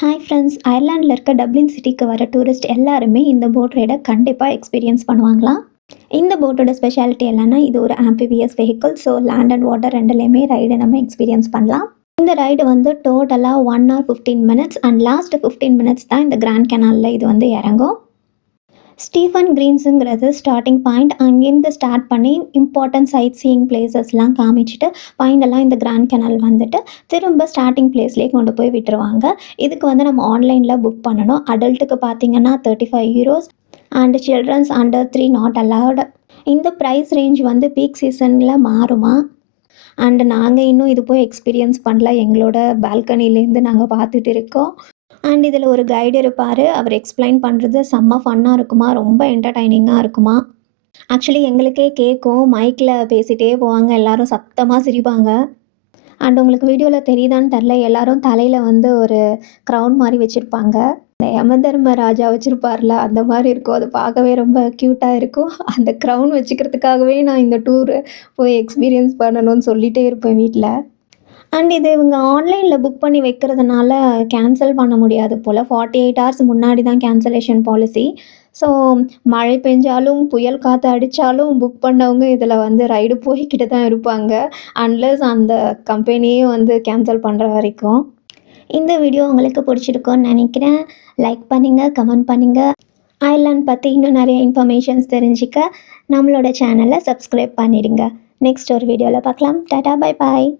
Hi friends, அயர்லாண்டில் இருக்க Dublin சிட்டிக்கு வர டூரிஸ்ட் எல்லாருமே இந்த போட் ரைடை கண்டிப்பாக எக்ஸ்பீரியன்ஸ் பண்ணுவாங்களாம். இந்த போட்டோட ஸ்பெஷாலிட்டி என்னன்னா, இது ஒரு amphibious vehicle. So land and water ரெண்டுலேயுமே ரைடை நம்ம எக்ஸ்பீரியன்ஸ் பண்ணலாம். இந்த ரைடு வந்து டோட்டலாக 1 hour 15 minutes and last 15 minutes தான் இந்த கிராண்ட் கெனாலில் இது வந்து இறங்கும். ஸ்டீஃபன் கிரீன்ஸுங்கிறது ஸ்டார்டிங் பாயிண்ட். அங்கேருந்து ஸ்டார்ட் பண்ணி இம்பார்ட்டன்ட் சைட் சீயிங் பிளேசஸ்லாம் காமிச்சிட்டு ஃபைனலாக இந்த கிராண்ட் கெனால் வந்துட்டு திரும்ப ஸ்டார்டிங் பிளேஸ்லேயே கொண்டு போய் விட்டுருவாங்க. இதுக்கு வந்து நம்ம ஆன்லைனில் புக் பண்ணணும். அடல்ட்டுக்கு பார்த்தீங்கன்னா 35 euros and childrens under 3 not allowed. இந்த ப்ரைஸ் ரேஞ்ச் வந்து பீக் சீசனில் மாறுமா? அண்ட் நாங்கள் இன்னும் இது போய் எக்ஸ்பீரியன்ஸ் பண்ணல. எங்களோட பால்கனிலேருந்து நாங்கள் பார்த்துட்டு இருக்கோம். அண்ட் இதில் ஒரு கைடு இருப்பார். அவர் எக்ஸ்பிளைன் பண்ணுறது செம்ம ஃபன்னாக இருக்குமா, ரொம்ப என்டர்டைனிங்காக இருக்குமா. ஆக்சுவலி எங்களுக்கே கேட்கும், மைக்கில் பேசிகிட்டே போவாங்க, எல்லாரும் சத்தமாக சிரிப்பாங்க. அண்ட் உங்களுக்கு வீடியோவில் தெரியுதான்னு தெரில, எல்லாரும் தலையில் வந்து ஒரு க்ரௌன் மாதிரி வச்சுருப்பாங்க. இந்த யமதர்ம ராஜா வச்சுருப்பார்ல, அந்த மாதிரி இருக்கும். அது பார்க்கவே ரொம்ப க்யூட்டாக இருக்கும். அந்த க்ரௌன் வச்சுக்கிறதுக்காகவே நான் இந்த டூர் போய் எக்ஸ்பீரியன்ஸ் பண்ணணும்னு சொல்லிகிட்டே இருப்பேன் வீட்டில். அண்ட் இது இவங்க ஆன்லைனில் புக் பண்ணி வைக்கிறதுனால கேன்சல் பண்ண முடியாது போல். 48 hours முன்னாடி தான் கேன்சலேஷன் பாலிசி. ஸோ மழை பெஞ்சாலும் புயல் காற்று அடித்தாலும் புக் பண்ணவங்க இதில் வந்து ரைடு போய்கிட்டு தான் இருப்பாங்க, அன்லெஸ் அந்த கம்பெனியே வந்து கேன்சல் பண்ணுற வரைக்கும். இந்த வீடியோ உங்களுக்கு பிடிச்சிருக்கோன்னு நினைக்கிறேன். லைக் பண்ணுங்கள், கமெண்ட் பண்ணுங்கள். அயர்லாண்ட் பற்றி இன்னும் நிறைய இன்ஃபர்மேஷன்ஸ் தெரிஞ்சுக்க நம்மளோட சேனலை சப்ஸ்கிரைப் பண்ணிடுங்க. நெக்ஸ்ட் ஒரு வீடியோவில் பார்க்கலாம். Tata, bye bye.